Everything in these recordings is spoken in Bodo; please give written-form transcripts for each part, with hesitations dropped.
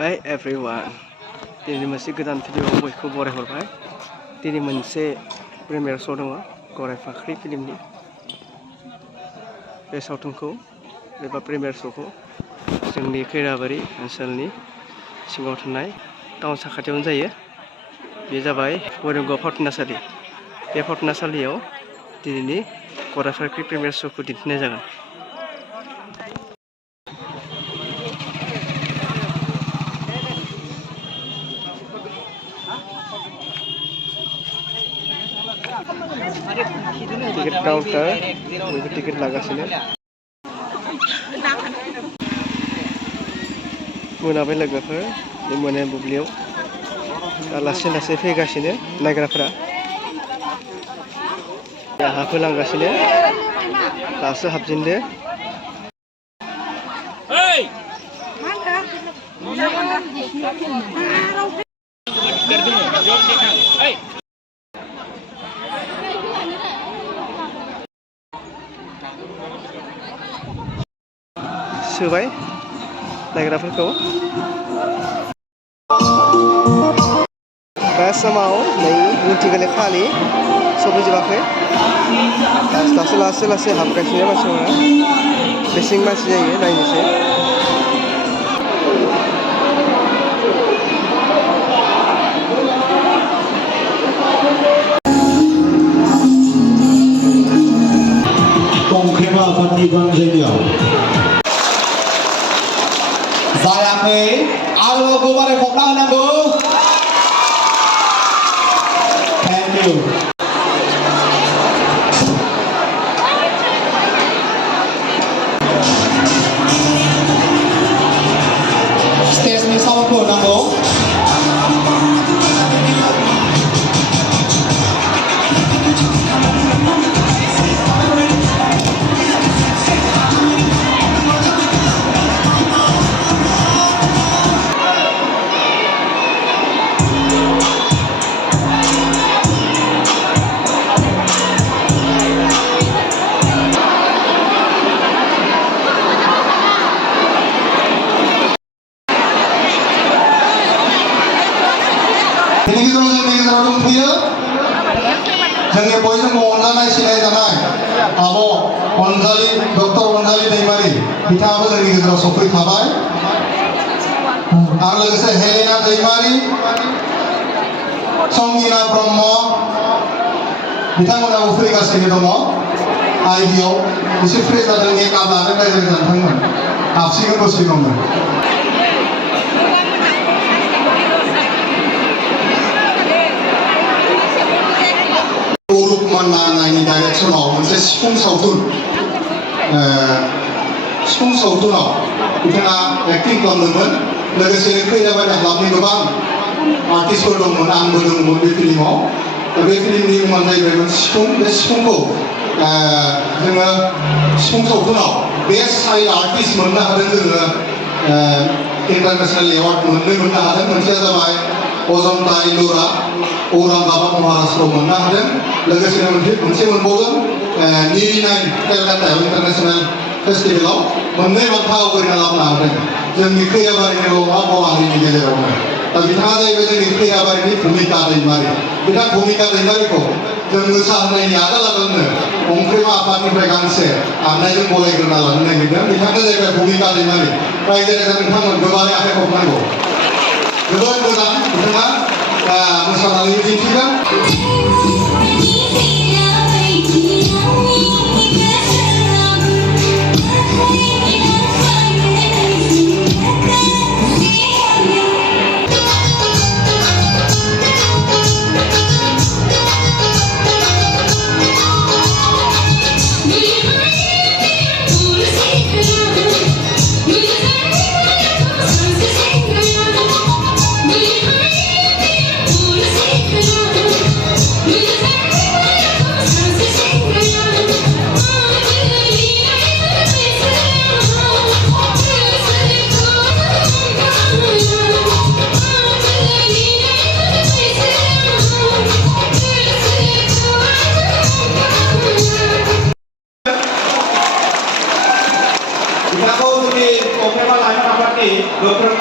Hi everyone. दिनै मोनसे गोदान भिडिअ बयखौ बरायहरबाय। दिनै मोनसे प्रिमियार श' दङ गराय फाख्रि फिल्मनि। बे सावथुनखौ एबा प्रिमियार श'खौ जोंनि खैराबारि ओनसोलनि सिङाव थानाय टाउन साखाथियावनो जायो। बे जाबाय बयरंगाव फावथिनासालि। बे फावथिनासालियाव दिनैनि गराय फाख्रि प्रिमियार श'खौ दिन्थिनाय जागोन। टिकेट काउंटार बयबो टिकेट लागासिनो। मोनाबाय लोगोफोर, बे मोनाया बुब्लियाव लासै लासै फैगासिनो नायग्राफोरा हाबहोलांगासिनो। दासो हाबजेनदो। सोबाय नायग्राफोरखौ। दा समाव नै उनथिंजाय खालि सफैजोबाखै। दासो लासै लासै हाबगासिनो मानसिफोरा। बेसेबां मानसि जायो नायनोसै। Konkrema Fatih Ganjeliau. Zayakhai, arwah gobar khokna honaंगौ. Thank you. Stage ni soundखौ होनांगौ. Ini जोंनि गेजेराव दंफैयो जोंनि बयजोंबो अनजानाय सिनायजानाय आब' अनजालि डक्टर अनजालि दैमारि बिथाङाबो जोंनि गेजेराव सफैखाबाय आरो लोगोसे हेलेना दैमारि संगिना ब्रह्म बिथांमोनाबो फैगासिनो दङ आइडियाव बिसोर फ्रि जादों मेकआप लादों रायजो जानथांमोन हाबसिगोन दसे उनावनो नायनि डाइरेक्सनाव मोनसे सिफुं सावथुनाव बिथाङा एक्टिं खालामदोंमोन लोगोसेनो खैराबारि हालामनि गोबां आर्टिस्टफोर दंमोन आंबो दंमोन बे फिल्माव बे फिल्मनि मुङानो जाहैबाय सिफुं बे सिफुंखौ जोङो सिफुं सावथुनाव बेस्ट चाइल्ड आर्टिस्ट मोननो हादों जोङो इन्टारनेशनेल एवार्ड मोननो हादों मोनसेया जाबाय अजन्ता इल्लरा औरंगाबाद महाराष्ट्रआव मोननो हादों लोगोसेनो मोनसे मोनबावदों निरिनाइन केलकातायाव इन्टारनेशनेल फेस्टिभेलाव मोननै बान्था आवग्रिना लाबोनो हादों जोंनि खैराबारिनि बर' हारिनि गेजेरावनो दा बिथाङा जाहैबाय जोंनि खैराबारिनि भुमिका दैमारि बिथां भुमिका दैमारिखौ जों मोसाहोनायनि आगोलनो अंख्रिमा आफादनिफ्राय गांसे आरनायजों गलायग्रोना लानो नागिरदों बिथाङानो जाहैबाय भुमिका दैमारि रायजो राजा नोंथांमोन गोबारै आखाइ खबनांगौ जोबोद मोजां बिथाङा मोसानानै दिन्थिगोन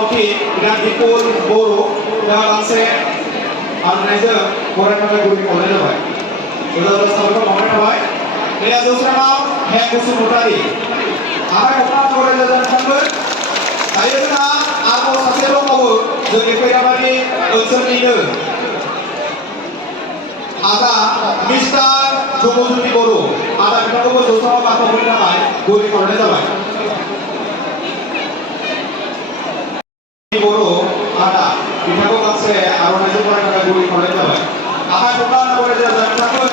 मावथि बिथां दिपुल बर' बिथाङा गांसे आर'नाइजों बरायनो थाखाय गुरै खालामनाय जाबाय रोजा साबायखर बावनाय थाबाय बे जौस्राङाव हेम बसुमतारी आखाइ हमना बरायनो नोंथांमोन दायो जोंहा आरोबाव सासे दंबावो जोंनि खैराबारि ओनसोलनिनो आदा मिस्टार जगज्योति बर' आदा बिथांखौबो जौस्राङाव गाखोनो थाखाय गुरै खालामनाय जाबाय बर' आदा बिथांखौ गांसे आर'नाइजों बरायनो थाखाय गुरै खालामनाय जाबाय आखाइ हमना बरायनो नोंथांमोन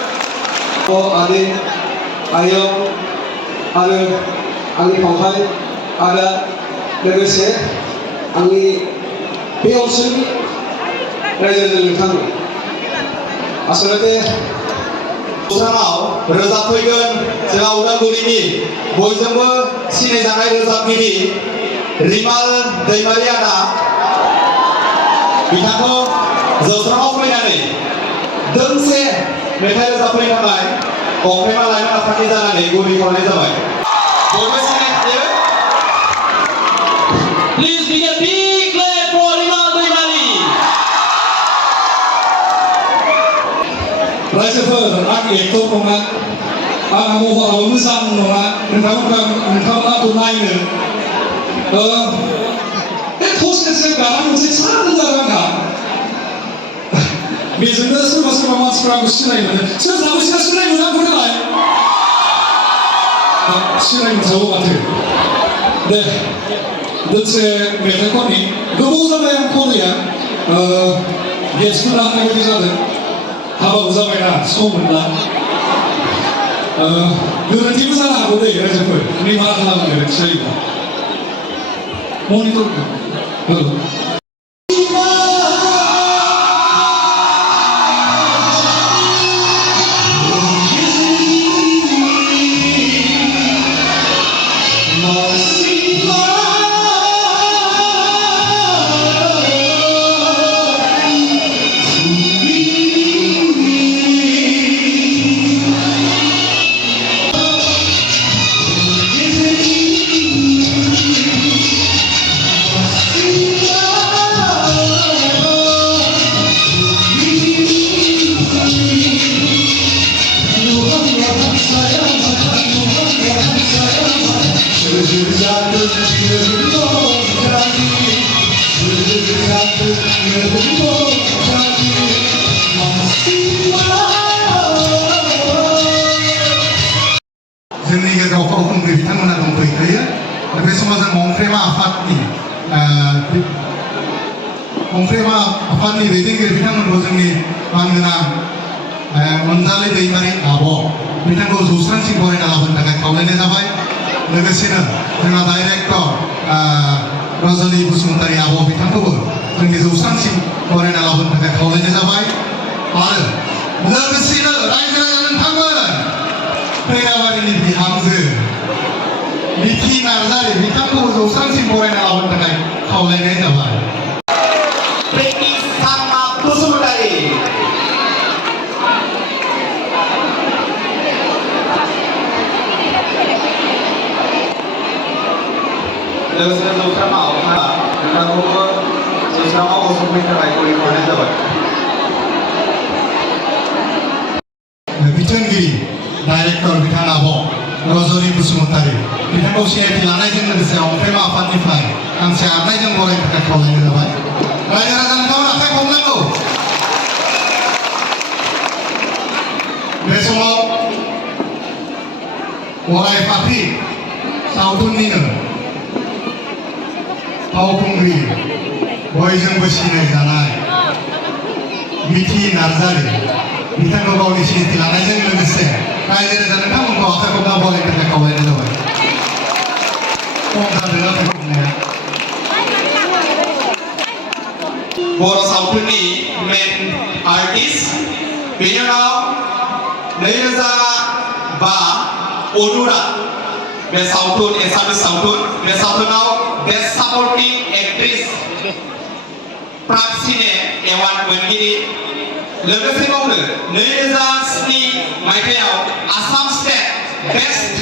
आदै आयं आरो आंनि फंबाय आदा लोगोसे आंनि बे ओनसोलनि रायजो नोंथांमोन आसलते जौस्राङाव रोजाबफैगोन जोंहा उदालगुरिनि बयजोंबो सिनायजानाय रोजाबगिरि रिमाल दैमारि आदा बिथांखौ जौस्राङाव फैनानै दोंसे मेथाइ रोजाबफैनो थाखाय गंफ्रेमा लाइमोन आफादनि जानानै गुरै खालामनाय जाबाय बयबो सिनायखायो Please give a big clap for Rimal Daimari. रायजोफोर आं एक्टर नङा आंहा महराबो मोजां नङा नोंथांमोनाबो नायनो बे टस्टेसजों गाना मोनसे सा रोजा आंहा बेजोंनो सोरबा सोरबा मानसिफ्रा आंखौ सिनाय मोनो सोरहाबो सिनाय मोनो आंखौ देलाय सिनाय मोनसावो माथो दे दोंसे मेथाइ खननि गोबाव जाबाय आं खनैया गेस्टफोर लांनाय बायदि जादों हाबाबो जाबायना सम मोनला गोरोन्थिबो जानो हागौ दै रायजोफोर निमाहा खालामनो जायोबा मनिटर जोंनि गेजेराव फावखुंग्रि बिथांमोना दंफैखायो बे समाव जों गंफ्रेमा आफादनि दैदेनगिरि बिथांमोनखौ जोंनि मानगोनां अनजालि दैमारि आब' बिथांखौ जौस्रांसिम बरायना लाबोनो थाखाय खावलायनाय जाबाय लोगोसेनो जोंहा डाइरेक्टर रजनी बसुमतारी आब' बिथांखौबो जोंनि जौस्रांसिम बरायना लाबोनो थाखाय खावलायनाय जाबाय आरो लोगोसेनो रायजो राजा नोंथांमोन खैराबारिनि बिहामजो मिथि नार्जारि बिथांखौबो जौस्रांसिम बरायना लाबोनो थाखाय खावलायनाय जाबाय प्रेक्टिस सामा बसुमतारी लोगोसे जौस्राङाव नोंथांखौबो जौस्राङाव गसंफैनो थाखाय गुरै खालामनाय जाबाय बिथोनगिरि डाइरेक्टर बिथां आब' रजनी बसुमतारी बिथांखौ सिनायथि लानायजों लोगोसे अंफ्रेमा आफादनिफ्राय गांसे आर'नाइजों बरायनो थाखाय खावलायनाय जाबाय रायजो राजा नोंथांमोन आखाइ हमनांगौ बे समाव अराय फाख्रि सावथुननिनो फावखुंग्रि बयजोंबो सिनायजानाय मिथि नार्जारि बिथांखौ गावनि सिनायथि लानायजों लोगोसे रायजो राजा नोंथांमोनखौ आखाइ हमना बरायनो थाखाय खावलायनाय जाबाय खम जादों आखाइ हमनाया बर' सावथुननि मेन आर्टिस्ट बेनि उनाव 2005 अनुराग बे सावथुन एसामिस सावथुन बे सावथुनाव बेस्ट सापर्टिं एक्ट्रेस प्राप्सिने एवार्ड मोनगिरि लोगोसेबावनो 2007 मायथाइयाव Assam state best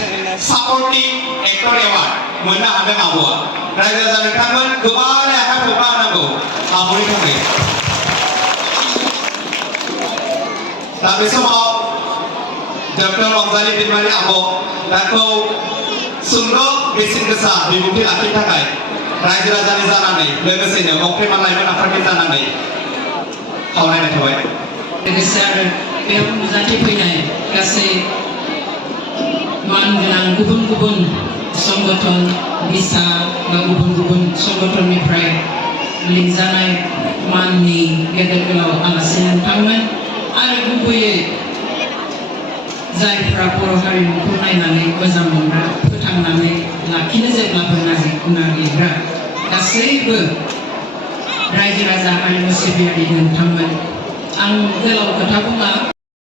supporting actor award मोननो हादों आब'आ रायजो राजा नोंथांमोन गोबाङै आखाइ खबना होनांगौ आब'नि थाखाय दा बे समाव डक्टर अनजालि दैमारि आब' दाखौ सुंद' बेसेन गोसा बिबुंथि लाखिनो थाखाय रायजो राजानि जानानै लोगोसेनो अख्रिमान लाइमोन आफादनि जानानै खावलायनाय थाबाय लोगोसे आरो बेयाव नुजाथिफैनाय गासै मानगोनां गुबुन गुबुन संगठन बिसा बा गुबुन गुबुन संगठननिफ्राय लिंजानाय माननि गेदेर गोलाव आलासि नोंथांमोन आरो गुबैयै जायफ्रा बर' हारिमुखौ नायनानै मोजां मोनग्रा फोथांनानै लाखिनो जेब्लाबो नागिरग्रा गासैबो रायजो राजा हारिमु सिबियारि नोंथांमोन आं गोलाव खोथा बुङा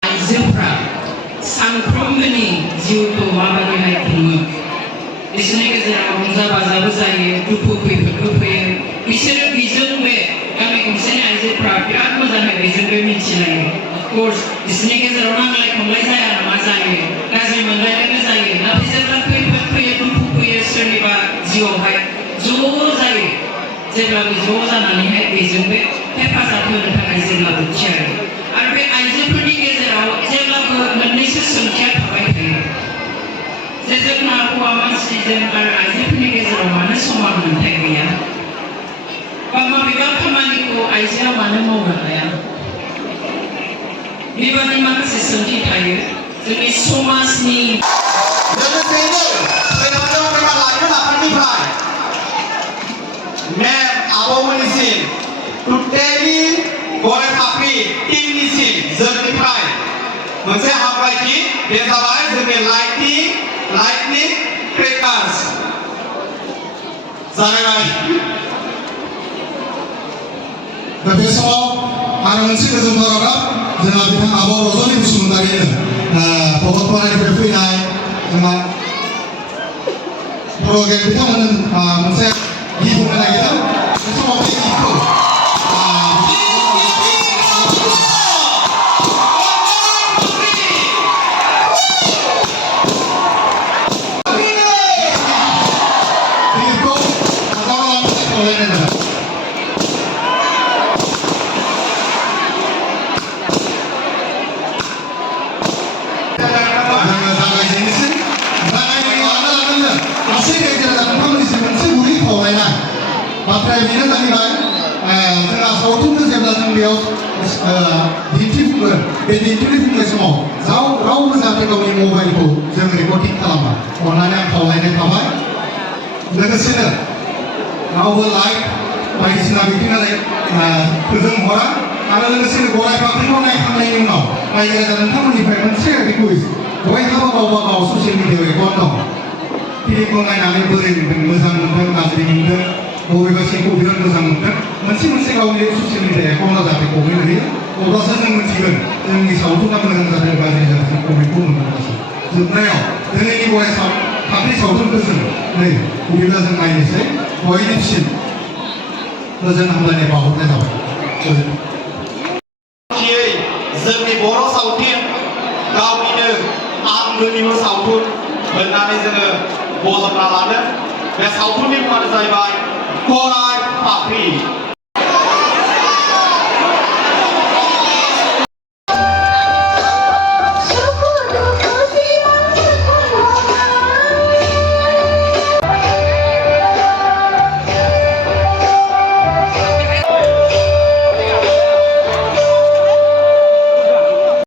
आइजोफ्रा सानफ्रोमबोनि जिउखौ माबायदिहाय खुङो बिसोरनि गेजेराव रंजा बाजाबो जायो दुखु खैफोदबो फैयो बिसोरो बिजों बे गामि गंसेनि आइजोफ्रा बिराद मोजाङै बेजों बे मिथिलायो अफकर्स बिसोरनि गेजेराव नांलाय खमलाय जाया नामा जायो गाज्रि मोनलायनायबो जायो नाथाय जेब्ला खैफोद फैयो दुखु फैयो सोरनिबा जिउआवहाय ज' जायो जेब्लाबो ज' जानानैहाय बेजों बे हेफाजाब होनो थाखाय जेब्लाबो थियारि आरो बे आइजोफोरनि गेजेराव जेब्लाबो मोननैसो सोंथिया थाबाय थायो जे जोंहा हौवा मानसिजों आरो आइजोफोरनि गेजेराव मानो समान मोनथाय गैया बा माबेबा खामानिखौ आइजोआ मानो मावनो हाया बेबादि माखासे सोंथि थायो जोंनि समाजनि लोगोसेयैनो फैनांगौ अख्रिमान लाइमोन आफादनिफ्राय मेम आब'मोननिसिम टुटेलि गराय फाफ्रि टीमनिसिम जोंनिफ्राय मोनसे हामलायथि बे जाबाय जोंनि लाइटनिं क्रेकार्स जागायबाय दा बे समाव आरो मोनसे गोजोनथाव रादाब जोंहा बिथां आब' रजनि बसुमतारिनो भगतपारानिफ्राय फैनाय जोंहा प्रग्रेम बिथांमोननो मोनसे गिफ्ट होनो नागिरदों बे समाव बे गिफ्टखौ बाथ्राया बेनो जाहैबाय जोंहा सावथुनखौ जेब्ला जों बेयाव दिन्थिफुंगोन बे दिन्थिफुंनाय समाव रावबो जाहाथे गावनि मबाइलखौ जों रेकर्डिं खालामा अननानै आं खावलायनाय थाबाय लोगोसेनो रावबो लाइट बायदिसिना बिथिंनानै फोजोंहरा आरो लोगोसेनो गराय फाफ्रिखौ नायखांनायनि उनाव रायजो राजा नोंथांमोननिफ्राय मोनसे रिकुवेस्ट बयहाबो गावबा गाव ससियेल मिडियायाव एकाउन्ट दं फिल्मखौ नायनानै बोरै मोनदों मोजां मोनदों गाज्रि मोनदों बबेबा सिनखौ बिराद मोजां मोनदों मोनसे गावनि ससियेल मिडिया एकाउन्टआ जाहाथे कमेन्ट होयो अब्लासो जों मिथिगोन जोंनि सावथुना मोजां जादों गाज्रि जादों कमेन्टखौ मोनोब्लासो जोबनायाव दिनैनि गराय फाफ्रि सावथुनखौ जों नै बिदिब्ला जों नायनोसै बयनिसिम गोजोन हामलायनाय बावहरनाय जाबाय जोंनि बर' सावथुन गावनिनो आंगोनिबो सावथुन होननानै जोङो बजबना लादों बे सावथुननि मुङानो जाहैबाय गराय फाफ्रि